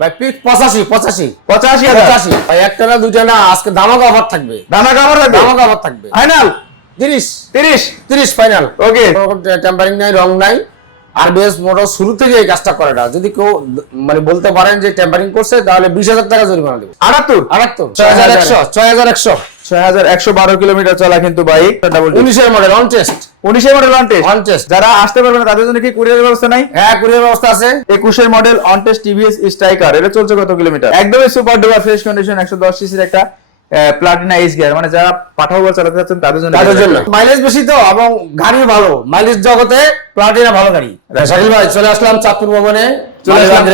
ভাই পিক 85 85 85,000 ভাই একটা না দুইটা না আজকে দামাকা অফার থাকবে দামাকা অফার থাকবে ফাইনাল 30 30 ফাইনাল ওকে টেম্পারিং নাই রং নাই আরবিএস মোটর শুরু থেকে এই কাজটা করে না যদি কেউ মানে বলতে পারেন যে টেম্পারিং করছে তাহলে 20,000 টাকা জরিমানা দেব 78 6100 6112 কিলোমিটার চলা কিন্তু বাইক ডাবল 19 এর মডেল অন টেস্ট 19 এর মডেল অন টেস্ট যারা আসতে পারবে না তাদের জন্য কি কুরিয়ার ব্যবস্থা নাই? হ্যাঁ কুরিয়ার ব্যবস্থা আছে 21 এর model on test TVS striker এটা চলছে কত কিলোমিটার একদমই সুপার ডুপার ফ্রেশ কন্ডিশন 110 সিসির একটা প্লাটিনা এইচ গিয়ার মানে যারা পাঠাও বল চালাতে যাচ্ছেন তাদের জন্য মাইলেজ বেশি তো এবং গাড়ি ভালো মাইলেজ জগতে প্লাটিনা ভালো গাড়ি শাকিল ভাই চলে আসলাম চাঁদপুর ভবনে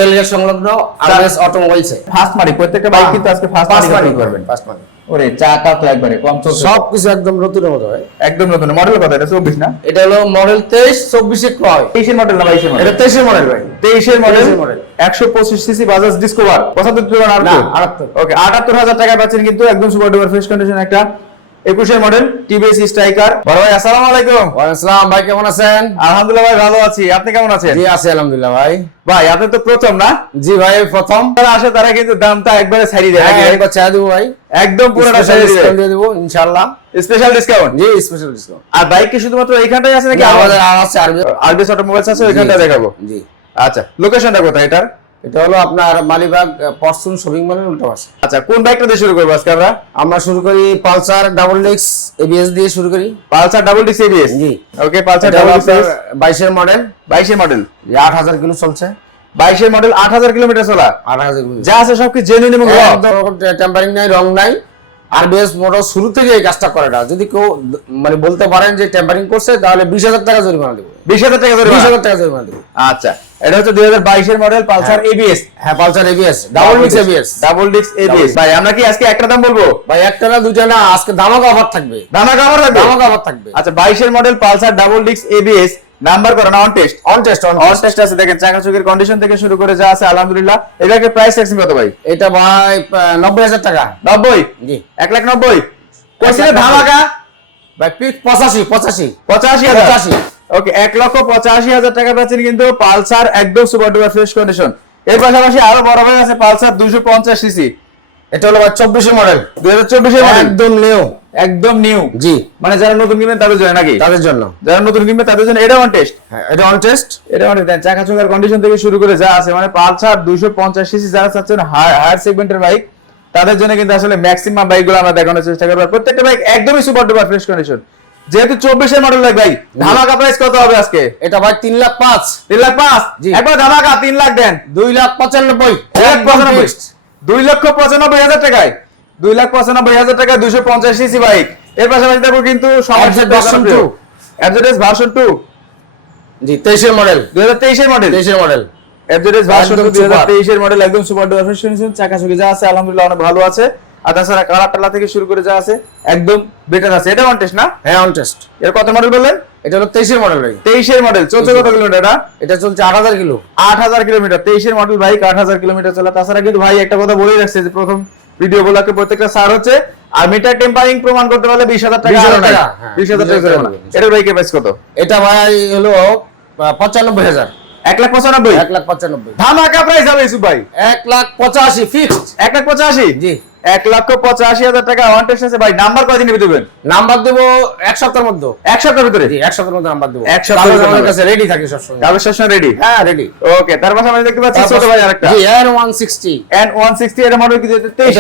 রেলগেট সংলগ্ন আরবিএস অটোমোবাইলসে ফাস্ট মারি প্রত্যেকটা বাইক কিন্তু আজকে ফাস্ট মারি করবেন ফাস্ট মানি ওরে চাকা তো একবারে কম চলছে সবকিছু একদম নতুনের মতো হয় একদম নতুন মডেল কত এটা 24 না এটা হলো মডেল 23 24 এ ক্রয় 23 এর মডেল না 22 এর মডেল এটা 23 এর মডেল ভাই 23 এর model 23 model 125 CC Bajaj discover 75 আর না 78 ওকে 78000 টাকা পাচ্ছেন কিন্তু একদম সুপার ডুপার ফ্রেশ কন্ডিশন একটা 21 এর মডেল টিভিএস স্ট্রাইকার বড় ভাই আসসালামু আলাইকুম ওয়া আলাইকুম আসসালাম ভাই কেমন আছেন আলহামদুলিল্লাহ ভাই ভালো আছি আপনি কেমন আছেন জি আছি আলহামদুলিল্লাহ ভাই ভাই আপনি তো প্রথম না জি ভাই প্রথম যারা আসে তারা কিন্তু দামটা একবারে ছাড়িয়ে দেয় নাকি একবার চা দেবো ভাই একদম পুরোটা ছাড়িয়ে ডিসকাউন্ট দেবে দিয়ে দেবো ইনশাআল্লাহ স্পেশাল ডিসকাউন্ট জি স্পেশাল ডিসকাউন্ট আর বাইক কি শুধুমাত্র এইখানটাই আছে নাকি আমাদের আছে আরবিএস অটোমোবাইলস আছে ওইখানটা দেখাবো জি আচ্ছা লোকেশনটা কোথায় এটার এটা হলো আপনার মালিবাগ পরশুন শপিং মলের উল্টা পাশে আচ্ছা কোন বাইকটা দিয়ে শুরু করবো আজকে আমরা শুরু করি পালসার ডাবল ডিস্ক এবিএস দিয়ে শুরু করি পালসার ডাবল ডিস্ক এবিএস জি ওকে পালসার এটা ডাবল হলো ডিস্ক আপনার 22 এর মডেল 22 এর মডেল 8000 কিলো চলছে 22 এর মডেল 8000 কিলোমিটার চলা 8000 কিলো যা আছে সব কি জেনুইন এবং র একদম টেম্পারিং নাই রং নাই আরবিএস মোটর শুরু থেকে এই কাজটা করে না যদি কেউ মানে বলতে পারেন যে টেম্পারিং করছে তাহলে 20000 টাকা জরিমানা দেব 20000 টাকা জরিমানা 20000 টাকা জরিমানা দেব আচ্ছা এটা হচ্ছে 2022 এর মডেল পালসার এবিএস হ্যাঁ Pulsar ABS double disc ABS double disc ABS ভাই আমরা কি আজকে একটা দাম বলবো ভাই একটা না দুইটা না আজকে দামাকা অফার থাকবে দামাকা অফার থাকবে আচ্ছা 22 এর model Pulsar double disc ABS number করা না অন টেস্ট অন টেস্ট আছে দেখেন চাকাচুকির কন্ডিশন থেকে শুরু করে যা আছে আলহামদুলিল্লাহ এটাকে প্রাইস ট্যাক্সিং কত ভাই এটা ভাই 90000 টাকা 90 জি 1,90,000 কইছিলে ধামাকা ভাই পিক 85 85,000 ওকে 1,85,000 টাকা পাচ্ছেন কিন্তু পালসার একদম সুপার ডুপার ফ্রেশ কন্ডিশন এর পাশাপাশি আরো বড় ভাই আছে পালসার 250 সিসি এটা হলো ভাই 24 এর মডেল 2024 এর মডেল একদম নিউ জি মানে যারা নতুন কিনবেন তাদের জন্য নাকি তাদের জন্য যারা নতুন কিনবে তাদের জন্য এটা অন টেস্ট হ্যাঁ এটা অন টেস্ট দেন চাকাচুকার কন্ডিশন থেকে শুরু করে যা আছে মানে পালসার 250 সিসি যারা চাচ্ছেন হায়ার সেগমেন্টের বাইক তাদের জন্য কিন্তু আসলে ম্যাক্সিমাম বাইকগুলো আমরা দেখানোর চেষ্টা করব প্রত্যেকটা বাইক একদমই সুপার ডুপার ফ্রেশ কন্ডিশন যেহেতু 24 এর মডেল ভাই ধামাকা প্রাইস কত হবে আজকে এটা ভাই 3,05,000 3,05,000 একবার ধামাকা 3 লাখ দেন 2,95,000 2,95,000 টাকায় 2,95,000 টাকায় 250 সিসি বাইক এর পাশাপাশি দেখো কিন্তু ভার্সন 2 এফজেডএস ভার্সন 2 জি 23 এর মডেল 2023 এর মডেল 23 এর মডেল এফজেডএস ভার্সন 2023 এর মডেল একদম সুপার ডুপার ফ্রেশ কন্ডিশন চাকাচুকি যা আছে আলহামদুলিল্লাহ অনেক ভালো আছে আর তাছাড়া কালার টালা থেকে শুরু করে যা আছে একদম বেটার আছে এটা অন টেস্ট না হ্যাঁ অন টেস্ট এর কত মডেল বললেন এটা হলো 23 এর মডেল ভাই 23 এর মডেল চলছে কত কিলোমিটার এটা চলছে 8000 কিলো 8000 কিলোমিটার 23 এর মডেল বাইক 8000 কিলোমিটার চলা তাছাড়া কিন্তু ভাই একটা কথা বলেই রাখছে যে প্রথম ভিডিও গুলোকে প্রত্যেকটা সার হচ্ছে আর মিটার টেম্পারিং প্রমাণ করতে পারলে 20,000 টাকা 20,000 টাকা জরিমানা এটার বাইকের প্রাইস কত এটা ভাই হলো 95,000 1,95,000 ধামাকা প্রাইস হবে ইসু ভাই 1,85,000 ফিক্সড 1,85,000 জি 1,85,000 টাকা ওয়ান টেস্ট আছে ভাই নাম্বার কয়দিন দিবেন নাম্বার দেব এক সপ্তাহের মধ্যে এক সপ্তাহের ভিতরে জি এক সপ্তাহের মধ্যে নাম্বার দেব এক সপ্তাহের আমাদের কাছে রেডি থাকে সব সময় কাগজ সেশন রেডি হ্যাঁ রেডি ওকে তার পাশাপাশি দেখতে পাচ্ছি ছোট ভাই আরেকটা জি N160 N160 এর মডেল কি 23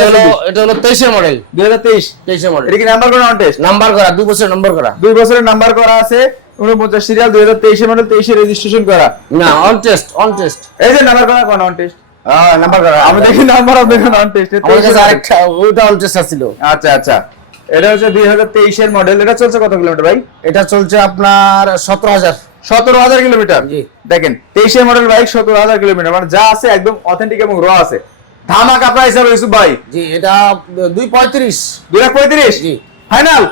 এটা হলো 23 এর মডেল 2023 এর মডেল এটা কি নাম্বার করা ওয়ান টেস্ট নাম্বার করা 2 বছরের নাম্বার করা 2 বছরের নাম্বার করা আছে 49 সিরিয়াল 2023 এর মডেল 23 এর রেজিস্ট্রেশন করা না অন টেস্ট এই যে নাম্বার করা কোন অন টেস্ট নাম্বার করা আমি দেখি নাম্বার অফ দেখুন অন টেস্ট আমার কাছে আরেকটা ওটা অন টেস্ট ছিল আচ্ছা আচ্ছা এটা হচ্ছে 2023 এর মডেল এটা চলছে কত কিলোমিটার ভাই এটা চলছে আপনার 17,000 কিলোমিটার জি দেখেন 23 এর মডেল বাইক 17,000 কিলোমিটার মানে যা আছে একদম অথেন্টিক এবং র আছে ধামাকা প্রাইস হবে ইউসুফ ভাই জি এটা 235 2,35,000 জি ফাইনাল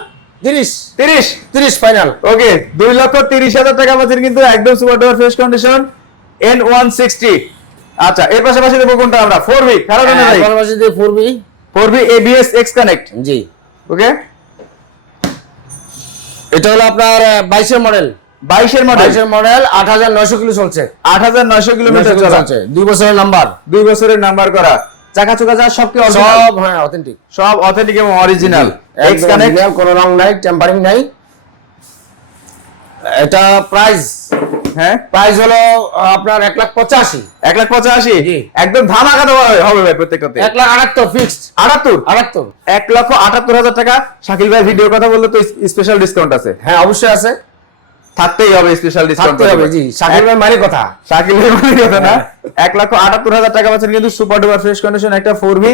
30 ফাইনাল ওকে 2,30,000 টাকা পাচ্ছেন কিন্তু একদম super duper fresh condition N160 আচ্ছা এর পাশাপাশি দেব কোনটা আমরা 4V খেলা জানেন ভাই পাশাপাশি দিয়ে 4V ABS X কানেক্ট জি ওকে এটা হলো আপনার 22 এর মডেল 22 মডেল 22 মডেল 8900 কিলো চলছে 8900 কিলোমিটার চলছে 2 বছরের নাম্বার 2 বছরের নাম্বার করা চাকা চোকা যা সব কি অরিজিনাল সব হ্যাঁ অথেন্টিক সব অথেন্টিক এবং অরিজিনাল এক্স একদম কানেক্ট original, কোনো রং নাই টেম্পারিং নাই। এটা প্রাইস হ্যাঁ প্রাইস হলো আপনার 1,85,000 1,85,000 জি। একদম ধামাকা দেওয়া হবে ভাই প্রত্যেকটাতে 1,78,000 ফিক্সড 78 78 1,78,000 টাকা। শাকিল ভাই ভিডিওর কথা বললে তো স্পেশাল ডিসকাউন্ট আছে, হ্যাঁ অবশ্যই আছে, থাকতেই হবে স্পেশাল ডিসকাউন্ট থাকতে হবে জি। শাকিল ভাই মানে কথা শাকিল ভাই মানে কথা না 1,78,000 টাকা পাচ্ছেন কিন্তু সুপার ডুপার ফ্রেশ কন্ডিশন একটা 4V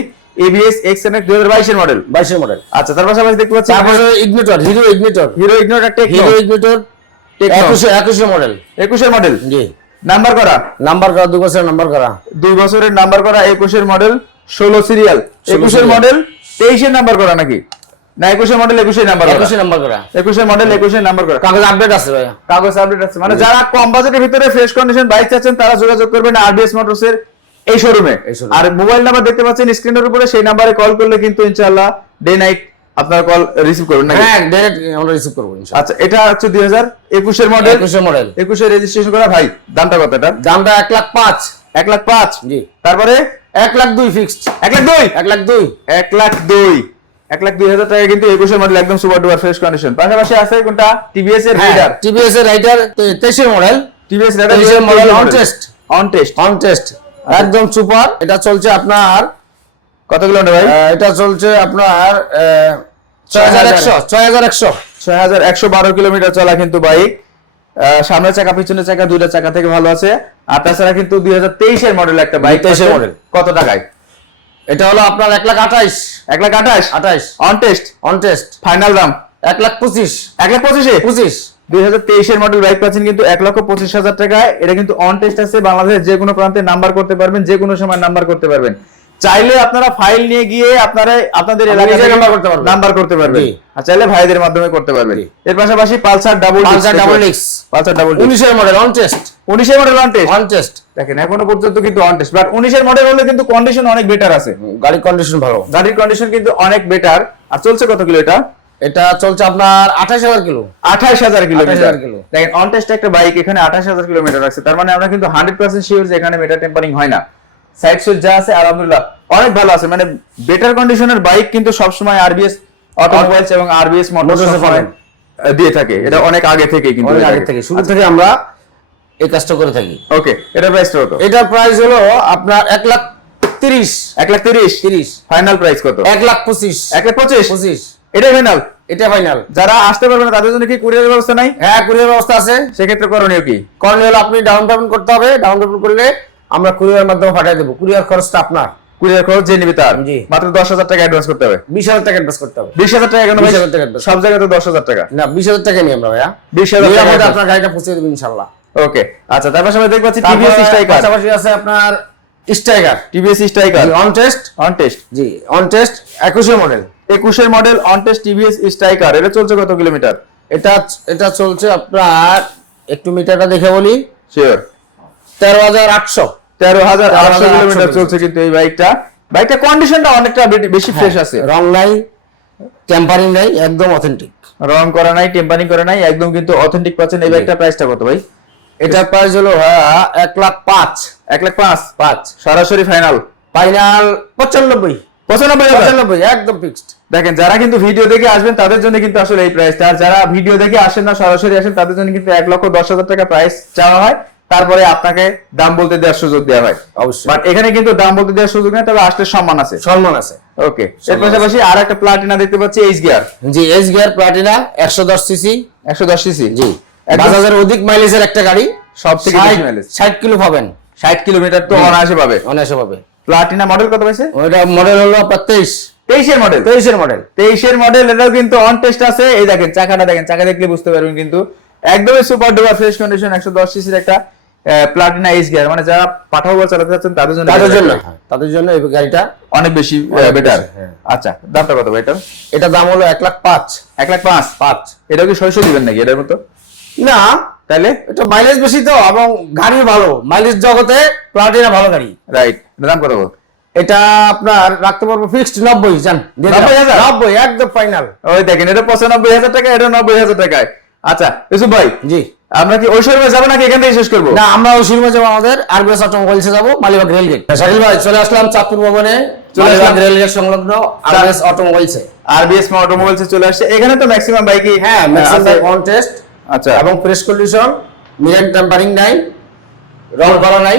ABS XNX 2022 এর মডেল। 22 মডেল। আচ্ছা তার পাশাপাশি দেখতে পাচ্ছি তারপরে ignitor hero ignitor hero ignore একটা হিরো ইগনিটর 21 মডেল 21 এর মডেল জি। নাম্বার করা নাম্বার করা 2 বছরের নাম্বার করা 2 বছরের নাম্বার করা 21 এর মডেল 16 সিরিয়াল 21 এর মডেল 23 এর নাম্বার করা নাকি না 21 এর মডেল 21 এর নাম্বার করা 21 নাম্বার করা 21 এর মডেল 21 এর নাম্বার করা কাগজ আপডেট আছে ভাইয়া। কাগজ আপডেট আছে মানে যারা কম বাজেটের ভিতরে ফ্রেশ কন্ডিশন বাইক চাচ্ছেন তারা যোগাযোগ করবেন আরবিএস মোটরস এর এই শোরুমে। আর মোবাইল নাম্বার দেখতে পাচ্ছেন স্ক্রিনের উপরে, সেই নাম্বারে কল করলে কিন্তু ইনশাআল্লাহ ডে নাইট আপনার কল রিসিভ করবেন নাকি? হ্যাঁ ডাইরেক্ট আমরা রিসিভ করব ইনশাআল্লাহ। আচ্ছা এটা হচ্ছে 2021 এর মডেল 21 মডেল 21 এর রেজিস্ট্রেশন করা ভাই দামটা কত এটা? দামটা 1,05,000 1,05,000 জি। তারপরে 1,02,000 ফিক্সড 1,02,000 1,02,000 1,02,000 টাকা কিন্তু 21 এর মডেল একদম সুপার ডুপার ফ্রেশ কন্ডিশন। পাশাপাশি আছে কোনটা টিভিএস এর রাইডার টিভিএস এর Raider 23 model TVS Raider 23 model on test on test একদম সুপার। এটা চলছে আপনার কত কিলোমিটার ভাই? এটা চলছে আপনার 6112 কিলোমিটার চলা কিন্তু বাইক। সামনের চাকা পিছনের চাকা দুইটা চাকা থেকে ভালো আছে। আর তাছাড়া কিন্তু 2023 এর মডেল একটা বাইক 23 এর মডেল। কত টাকায়? এটা হলো আপনার 1,28,000 1,28,000 on test on test final দাম 1,25,000 1,25,000 2023 এর মডেল বাইক পাচ্ছেন কিন্তু 1,25,000 টাকায়। এটা কিন্তু অন টেস্ট আছে, বাংলাদেশের যে কোনো প্রান্তে নাম্বার করতে পারবেন, যে কোনো সময় নাম্বার করতে পারবেন। চাইলে আপনারা ফাইল নিয়ে গিয়ে আপনাদের এলাকায় নাম্বার করতে পারবেন, আর চাইলে ভাইদের মাধ্যমে করতে পারবেন। এর পাশাপাশি পালসার ডাবল ডিক্স 19 এর মডেল অন টেস্ট 19 এর মডেল অন টেস্ট দেখেন এখনো পর্যন্ত কিন্তু অন টেস্ট, বাট 19 এর মডেল হলে কিন্তু কন্ডিশন অনেক বেটার আছে, গাড়ির কন্ডিশন ভালো, গাড়ির কন্ডিশন কিন্তু অনেক বেটার। আর চলছে কত কিলো এটা? এটা চলছে আপনার 28,000 কিলো 28,000 কিলোমিটার 28,000 কিলো। দেখেন অন টেস্ট একটা বাইক এখানে 28,000 কিলোমিটার আছে, তার মানে আমরা কিন্তু 100% শিওর যে এখানে মেটা টেম্পারিং হয় না। সাইড সুইচ যা আছে আলহামদুলিল্লাহ অনেক ভালো আছে, মানে বেটার কন্ডিশনের বাইক কিন্তু সবসময় আরবিএস অটোমোবাইলস এবং আরবিএস মোটরস দিয়ে থাকে। এটা অনেক আগে থেকে কিন্তু অনেক আগে থেকে শুরু থেকে আমরা এই কাজটা করে থাকি। ওকে এটা প্রাইসটা কত? এটার প্রাইস হলো আপনার 1,30,000 1,30,000 ফাইনাল প্রাইস কত? 1,25,000 1,25,000 এটা ফাইনাল, এটা ফাইনাল। যারা আসতে পারবে না তাদের জন্য কি কুরিয়ার ব্যবস্থা নাই? হ্যাঁ কুরিয়ার ব্যবস্থা আছে। সেক্ষেত্রে করণীয় কি? করণীয় হলো আপনি ডাউন পেমেন্ট করতে হবে, ডাউন পেমেন্ট করলে আমরা কুরিয়ার মাধ্যমে পাঠিয়ে দেবো। কুরিয়ার খরচটা আপনার, কুরিয়ার খরচ যে নিবে তার জি। মাত্র 10,000 টাকা অ্যাডভান্স করতে হবে। 20,000 টাকা অ্যাডভান্স করতে হবে। 20,000 টাকা কেন ভাই? 20,000 টাকা advance। সব জায়গায় তো 10,000 টাকা না 20,000 টাকা নিই আমরা ভাইয়া। 20,000 টাকা নিরাপদে আপনার গাড়িটা পৌঁছে দেবো ইনশাআল্লাহ। ওকে আচ্ছা তার পাশাপাশি দেখতে পাচ্ছি টিভিএস স্ট্রাইকার, পাশাপাশি আছে আপনার striker TVS striker on test G on test 21 model 21 এর model on test TVS striker. এটা চলছে কত কিলোমিটার? এটা চলছে আপনার একটু মিটারটা দেখে বলি, শিওর 13,800 কিলোমিটার চলছে কিন্তু এই বাইকটা কন্ডিশনটা অনেকটা বেশি ফ্রেশ আছে, রং নাই টেম্পারিং নাই, একদম অথেন্টিক, রং করা নাই টেম্পারিং করা নাই, একদম কিন্তু অথেন্টিক পাচ্ছেন। এই বাইকটার প্রাইসটা কত ভাই? এটার প্রাইস হলো 1,05,000 সরাসরি ফাইনাল 95 একদম ফিক্সড। দেখেন যারা কিন্তু ভিডিও দেখে আসবেন তাদের জন্য কিন্তু আসলে এই প্রাইসটা, আর যারা ভিডিও দেখে আসেন না সরাসরি আসেন তাদের জন্য কিন্তু 1,10,000 টাকা প্রাইস চাওয়া হয়, তারপরে আপনাকে দাম বলতে দেওয়ার সুযোগ দেওয়া হয় অবশ্যই। বাট এখানে কিন্তু দাম বলতে দেওয়ার সুযোগ নেই, তবে আসলে সম্মান আছে। ওকে এর পাশাপাশি আর একটা প্লাটিনা দেখতে পাচ্ছি H gear ji, H gear Platina 110 CC 110 CC ji, 5,000 অধিক মাইলেজের একটা গাড়ি, সবথেকে বেশি মাইলেজ 60 কিলো পাবেন, 60 কিলোমিটার তো অনায়াসে পাবে। প্লাটিনা মডেল কত পাইছে? ওটা মডেল হলো আপনার 23 এর মডেল 23 এর মডেল। এটাও কিন্তু অন টেস্ট আছে। এই দেখেন চাকাটা দেখেন, চাকা দেখলে বুঝতে পারবেন কিন্তু একদমই সুপার ডুপার ফ্রেশ কন্ডিশন 110 সিসির একটা প্লাটিনা এইচ গিয়ার, মানে যারা পাঠাও বল চালাতে যাচ্ছেন তাদের জন্য এই গাড়িটা অনেক বেশি বেটার। আচ্ছা দামটা কত ভাই এটার? এটা দাম হলো 1,05,000 1,05,000 এটা কি 600 দিবেন নাকি এটার মতো? না তাহলে এটা মাইলেজ বেশি তো এবং গাড়ি ভালো, মাইলেজ জগতে প্লাটিনা ভালো গাড়ি। রাইট দাম কত? এটা আপনার রাখতে পারবো ফিক্সড 90 জান 90 একদম ফাইনাল। ওই দেখেন এটা 95,000 টাকা, এটা 90,000 টাকায়। আচ্ছা ইউসুফ ভাই জি আমরা কি ওই শোরুমে যাবো নাকি এখান থেকে শেষ করবো? না, আমরা ওই শোরুমে যাবো, আমাদের আরবিএস অটোমোবাইলসে যাবো, মালিবাগ রেলগেট। শাকিল ভাই চলে আসলাম চাঁদপুর ভবনে, মালিবাগ রেলগেট সংলগ্ন আরবিএস অটোমোবাইলসে। আরবিএস অটোমোবাইলসে চলে আসছে। এখানে তো ম্যাক্সিমাম বাইকই হ্যাঁ, ম্যাক্সিমাম অন টেস্ট, আচ্ছা, এবং ফ্রেশ কন্ডিশন, মিরর টেম্পারিং নাই, রং করা নাই,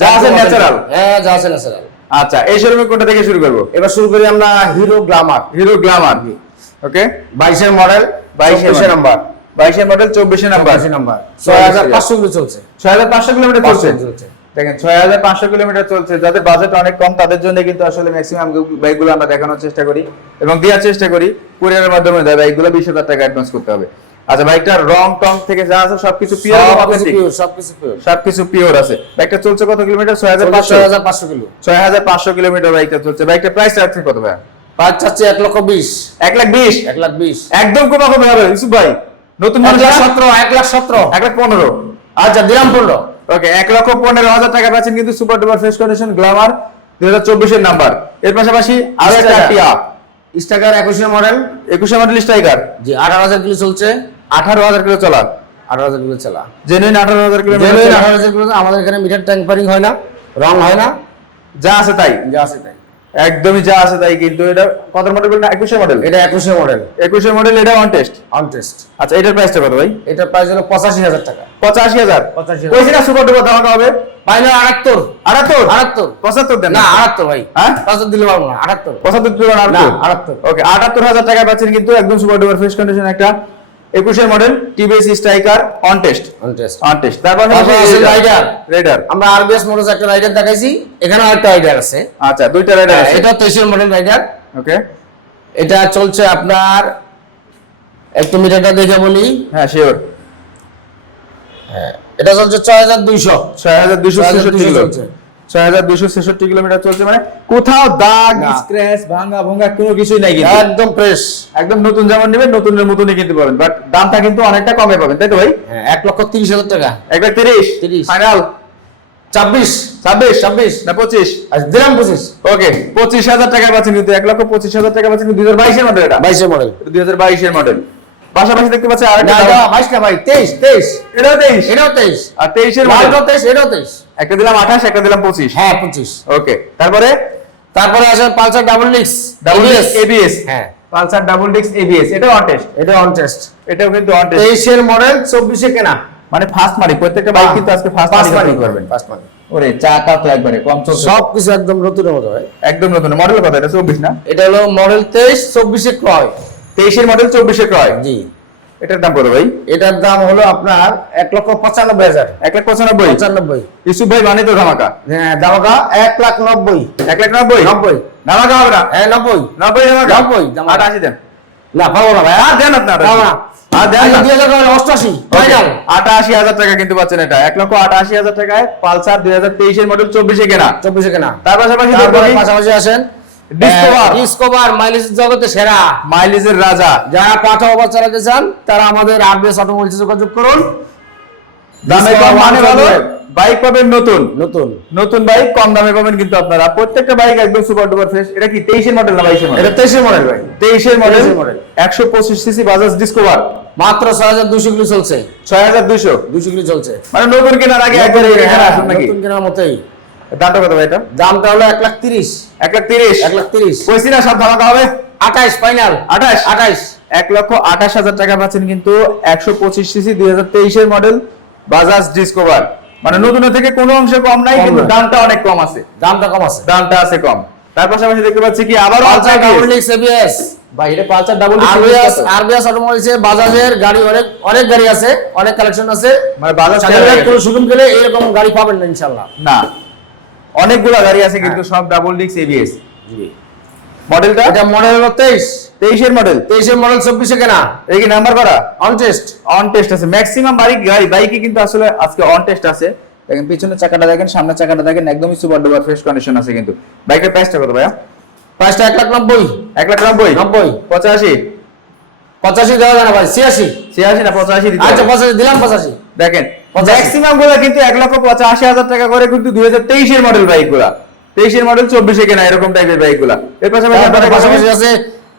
যা আছে ন্যাচারাল। হ্যাঁ, যা আছে ন্যাচারাল। আচ্ছা, এই শোরুমে কোনটা থেকে শুরু করবো? এবার শুরু করি আমরা হিরো গ্ল্যামার। হিরো গ্ল্যামার, ওকে, 22 model, 22 number, 22 model, 24 number, 22 number, 6500 kilo চলছে। 6500 কিলোমিটার চলছে। চলছে। দেখেন 6500 কিলোমিটার চলছে। যাদের বাজেট অনেক কম তাদের জন্য কিন্তু আসলে ম্যাক্সিমাম বাইকগুলো আমরা দেখানোর চেষ্টা করি এবং দেওয়ার চেষ্টা করি। কুরিয়ারের মাধ্যমে দেয় বাইকগুলো 20,000 টাকা অ্যাডভান্স করতে হবে। আচ্ছা, বাইকটার রং টং থেকে যা আছে সবকিছু পিওর, সবকিছু পিওর আছে। বাইকটা চলছে কত কিলোমিটার? 6500 কিলো। 6500 কিলোমিটার বাইকটা চলছে। বাইকটার প্রাইস রাখছে কত ভাই? প্রাইস চাচ্ছি 1,20,000। 1,20,000? 1,20,000 একদম কমাকমি হবে ইউসুফ ভাই। নতুন মডেল 1,17,000, 1,17,000, 1,15,000। আচ্ছা দিলাম 15। ওকে, 1,15,000 টাকা পাচ্ছেন কিন্তু super duper fresh condition Glamour 2024 এর নাম্বার। এর পাশাপাশি আরো একটা টিয়া স্ট্রাইকার 21 মডেল, 21 মডেল স্ট্রাইকার, জি 18,000 কিলো চলছে। 18,000 কিলো চলা, 18,000 কিলো চলা, জেনুইন 18,000 কিলো। Genuine 18,000 kilo. আমাদের এখানে মিটার ট্যাম্পারিং হয় না, রং হয় না, যা আছে তাই, যা আছে তাই, একদমই যা আছে তাই। কিন্তু এটা কত মডেল বললেন? 21 মডেল। এটা 21 মডেল, 21 মডেল, এটা অন টেস্ট। On test. আচ্ছা, এটার প্রাইসটা কত ভাই? এটার প্রাইস হলো 85,000 টাকা। 85,000? 85,000 কইছি না সুপার ডুপার ধামাকা হবে। পাইলো 78, 78? 78, 75 দেন না 78 ভাই, হ্যাঁ 75 দিলে পারবো না, 78। 75 দিবেন? না, 78। 78। ওকে, 78,000 টাকা পাচ্ছেন কিন্তু একদম সুপার ডুপার ফ্রেশ কন্ডিশন একটা 21 model TVS striker on test. On test. On test. তারপর আছে রাইডার। রাইডার, আমরা আরবিএস মোটরস একটা রাইডার দেখাইছি, এখানে আরেকটা রাইডার আছে। আচ্ছা, দুইটা রাইডার আছে। এটা 23 মডেল রাইডার। ওকে, এটা চলছে আপনার, একটু মিটারটা দেখে বলি। হ্যাঁ শিওর। হ্যাঁ, এটা চলছে 6,200। 6,266 কিলো, চলছে। 6,266 কিলোমিটার চলছে। মানে কোথাও দাগ, না। স্ক্র্যাচ, ভাঙা ভঙ্গা কোনো কিছুই নাই কিন্তু। একদম ফ্রেশ, একদম নতুন যেমন নেবেন নতুনের মতনই কিনতে পারবেন, বাট দামটা কিন্তু অনেকটা কমে পাবেন, তাই তো ভাই? হ্যাঁ, 1,30,000 টাকা। 1,30,000 30 ফাইনাল? 26, 26 না 25? আচ্ছা দিলাম 25। ওকে, 25,000 টাকা পাচ্ছেন কিন্তু, 1,25,000 টাকা পাচ্ছেন কিন্তু 2022 এর মডেল। এটা 22 মডেল। 2022 এর মডেল। পাশাপাশি দেখতে পাচ্ছেন আরেকটা না, এটা 22 না ভাই, 23। এটাও 23? এটাও 23, আর 23 এর মডেল। এটাও 23, এটাও 23। একটা দিলাম 28, একটা দিলাম 25। হ্যাঁ 25। ওকে, তারপরে তারপরে আছে পালসার ডাবল ডিক্স ABS। হ্যাঁ, পালসার ডাবল ডিস্ক ABS, এটাও অন টেস্ট। এটা অন টেস্ট। এটাও কিন্তু অন টেস্ট। 23 এর মডেল, 24 এ কেনা। মানে ফার্স্ট মারি, প্রত্যেকটা বাইক কিন্তু আজকে ফার্স্ট মারি করবেন। ফার্স্ট মানি। ওরে চাকা তো একবারে কম চলছে, সবকিছু একদম নতুনের মতো হয়। একদম নতুন। মডেল কত এটা? 24 না? এটা হলো মডেল 23, 24 এ ক্রয়। 23 এর মডেল, 24 এ ক্রয়। জি। এটার দাম কত ভাই? এটার দাম হলো আপনার 1,95,000। 1,95,000? 95। ইউসুফ ভাই মানে তো ধামাকা। হ্যাঁ, দামটা 1,90,000। 1,90,000? 90। ধামাকা হবে না? হ্যাঁ 90। 90 ধামাকা? 90 ধামাকা। 88 দেন। না পাবো না ভাই, আর দেন আপনার। পাবো না। আর দেন না। 2088 ফাইনাল। 88,000 টাকা কিন্তু পাচ্ছেন এটা। 1,88,000 টাকায় পালসার 2023 এর মডেল, 24 এ কেনা। 24 এ কেনা। তার পাশাপাশি তারপরে পাশাপাশি আসেন ডিসকভার। ডিসকভার মাইলেজ জগতে সেরা, মাইলেজের রাজা। যারা পাঠা ওভার চালাতে চান তারা আমাদের আরবিএস অটোমোবাইলসে যোগাযোগ করুন। দামে কম মানে ভালো, বাইক পাবেন নতুন। নতুন নতুন বাইক কম দামে পাবেন কিন্তু আপনারা। প্রত্যেকটা বাইক একদম সুপার ডুপার ফ্রেশ। এটা কি 23 এর মডেল না 22 এর মডেল? এটা 23 এর মডেল ভাই। 23 এর মডেল, 23 এর মডেল। 125 সিসি বাজাজ ডিসকভার, মাত্র 6,200 কিলো চলছে। 6,200? 200 কিলো চলছে। মানে নতুন কেনার আগে একবার এখানে আসুন নাকি? নতুন কেনার মতোই। দামটা কত ভাই এটা? দামটা হলো 1,30,000। 1,30,000? 1,30,000 কইছি না সব ধামাকা হবে। 28 ফাইনাল। 28? 28। 1,28,000 টাকা পাচ্ছেন কিন্তু 125 সিসি 2023 এর মডেল বাজাজ ডিসকভার। মানে নতুনের থেকে কোনো অংশে কম নাই, কম কিন্তু নয়। দামটা অনেক কম আছে। দামটা কম আছে। দামটা আছে কম। তার পাশাপাশি দেখতে পাচ্ছি কি আবার পালসার ডাবল ডিক্স এবিএস। ভাই এটা পালসার ডাবল আরবিএস অটোমোবাইলসে বাজাজের গাড়ি অনেক গাড়ি আছে, অনেক কালেকশন আছে। মানে বাজাজ কোনো শোরুম গেলে এরকম গাড়ি পাবেন না ইনশাআল্লাহ। না, অনেকগুলা গাড়ি আছে কিন্তু সব ডাবল ডিস্ক ABS। জি। মডেলটা এটা মডেল হলো 23। 23 এর মডেল। 23 এর মডেল, 24 এ কেনা। এই কি নাম্বার করা? On test. অন টেস্ট আছে। ম্যাক্সিমাম বাইকে কিন্তু আসলে আজকে অন টেস্ট আছে। দেখেন পিছনের চাকাটা দেখেন, সামনের চাকাটা দেখেন, একদমই সুপার ডুপার ফ্রেশ কন্ডিশন আছে কিন্তু। বাইকের প্রাইসটা কত ভাইয়া? প্রাইসটা 1,90,000। 1,90,000? 90। 85? 85 দেওয়া যায় না ভাই, 86। 86 না 85 দিতে আচ্ছা হবে। 85 দিলাম। 85 দেখেন 85 ম্যাক্সিমাম গুলো কিন্তু 1,85,000 টাকা করে কিন্তু 2023 এর মডেল বাইকগুলা। 23 এর মডেল, 24 এ কেনা এরকম টাইপের বাইকগুলা। এর পাশাপাশি তারপরে পাশাপাশি আছে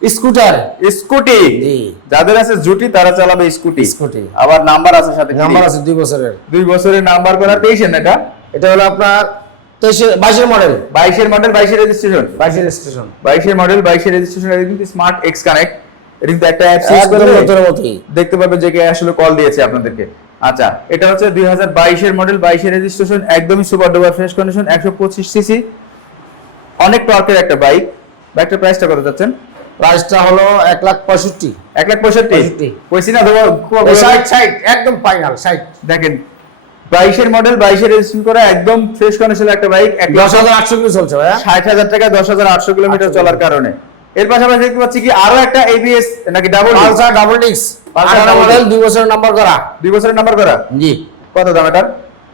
স্কুটার। স্কুটি, জি। যাদের আছে জুটি তারা চালাবে স্কুটি। স্কুটি। আবার নাম্বার আছে সাথে, নাম্বার আছে 2 বছরের। 2 বছরের নাম্বার করা। 23 এর এটা, এটা হলো আপনার 22 এর মডেল। 22 এর মডেল, 22 এর রেজিস্ট্রেশন, 22 এর রেজিস্ট্রেশন। 22 এর মডেল, 22 এর রেজিস্ট্রেশন। এটা কিন্তু স্মার্ট এক্স কানেক্ট, এটা কিন্তু একটা অ্যাপ একদম নতুনের মতোই। দেখতে পাবে যে কে আসলে কল দিয়েছে আপনাদেরকে। আচ্ছা, এটা হচ্ছে 2022 এর মডেল, 22 এর রেজিস্ট্রেশন, একদমই super duper fresh condition, 125 CC, অনেক টর্কের একটা বাইক। বাইকটার প্রাইসটা কত যাচ্ছেন? প্রাইসটা হলো 1,65,000। 1,65,000 কইছি না দেবো? 60 একদম ফাইনাল 60। দেখেন 22 এর মডেল, 22 এর রেজিস্ট্রেশন করা, একদম ফ্রেশ কন্ডিশনের একটা বাইক। 10,800 কিলো চলছে ভাইয়া। 60,000 টাকা, 10,800 কিলোমিটার চলার কারণে। এর পাশাপাশি দেখতে পাচ্ছি কি আরো একটা এবিএস নাকি double Pulsar double disc, Pulsar 18 double model, disc। 2 বছরের নাম্বার করা। 2 বছরের নাম্বার করা। জি। কত দাম এটার?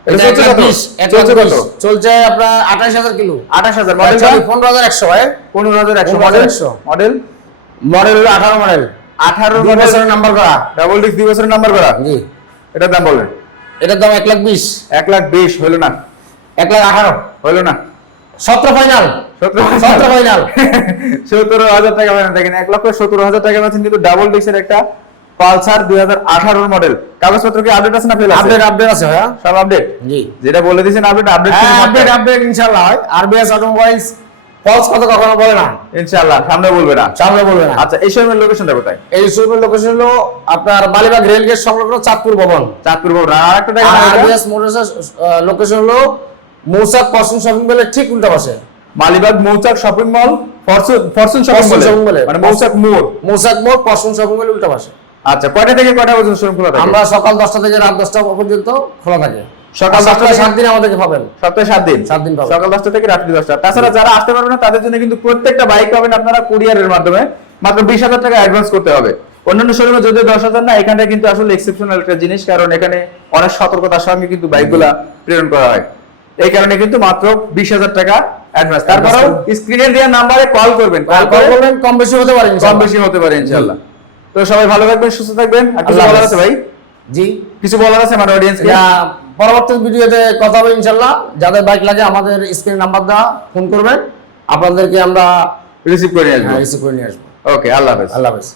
এটা চলছে কত? 1,20,000 চলছে কত? চলছে আপনার 28,000 কিলো। 28,000 মডেলটা? 15,100 ভাই। 15,100 মডেল। 15,100 মডেল মডেল হলো 18 মডেল, 18 2 মডেল, বছরের নাম্বার করা। ডাবল ডিস্ক, 2 বছরের নাম্বার করা। জি। এটার দাম বলেন। এটার দাম 1,20,000। 1,20,000 হলো না? 1,18,000। হলো না? 17 ফাইনাল। 17 ফাইনাল। 17,000 টাকা পাবেন। দেখেন 1,17,000 টাকা পাচ্ছেন কিন্তু ডাবল ডিস্কের একটা পালসার 2018 মডেল। কাগজপত্র কি আপডেট আছে না ফেল আছে? আপডেট আছে ভাইয়া। সব আপডেট। জি। যেটা বলে দিয়েছেন আপডেট, হ্যাঁ, আপডেট ইনশাআল্লাহ হয়। আরবিএস অটোমোবাইলস ফলস কথা কখনো বলে না। ইনশাআল্লাহ সামনে বলবে না। সামনে বলবে না। আচ্ছা, এই শোরুমের লোকেশনটা কোথায়? এই শোরুমের লোকেশন হলো আপনার মালিবাগ রেলগেট সংলগ্ন চাঁদপুর ভবন। চাঁদপুর ভবন। আর একটা জায়গা আর আছে, আরবিএস মোটরসের লোকেশন হলো মৌসাক পশম শপিং মলের ঠিক উল্টা পাশে। মালিবাগ মৌচাক shopping mall, Fortune shopping shopping মল, mall মানে মৌচাক মোড়। মৌসাক মোড় পশম শপিং মলের উল্টা পাশে। আচ্ছা, কয়টা থেকে কয়টা পর্যন্ত শোরুম খোলা থাকে? আমরা সকাল 10টা থেকে রাত 10টা পর্যন্ত খোলা থাকে। সকাল 10টা সপ্তাহে 7 দিন আমাদেরকে পাবেন। সপ্তাহে 7 দিন। 7 দিন পাবেন। সকাল 10টা থেকে রাত্রি 10টা। তাছাড়া যারা আসতে পারবে না তাদের জন্য কিন্তু প্রত্যেকটা বাইক পাবেন আপনারা কুরিয়ারের মাধ্যমে। মাত্র 20,000 টাকা অ্যাডভান্স করতে হবে। অন্যান্য শোরুমে যদি 10,000 না, এখানে কিন্তু আসলে এক্সেপশনাল একটা জিনিস, কারণ এখানে অনেক সতর্কতার সঙ্গে কিন্তু বাইকগুলা প্রেরণ করা হয়। এই কারণে কিন্তু মাত্র 20,000 টাকা অ্যাডভান্স। তারপরেও স্ক্রিনে দেওয়া নাম্বারে কল করবেন। কল করবেন, কম বেশি হতে পারে কম ইনশাআল্লাহ। বেশি হতে পারে ইনশাআল্লাহ। তো সবাই ভালো থাকবেন, সুস্থ থাকবেন। আর কিছু আল্লাহ বলার হাফেজ। আছে ভাই? জি। কিছু বলার আছে আমার অডিয়েন্সকে? পরবর্তী ভিডিওতে কথা হবে ইনশাআল্লাহ। যাদের বাইক লাগে আমাদের স্ক্রিন নাম্বার দেওয়া, ফোন করবেন, আপনাদেরকে আমরা রিসিভ করে নিয়ে আসবো। রিসিভ করে নিয়ে আসবো। ওকে, আল্লাহ হাফেজ। আল্লাহ হাফেজ।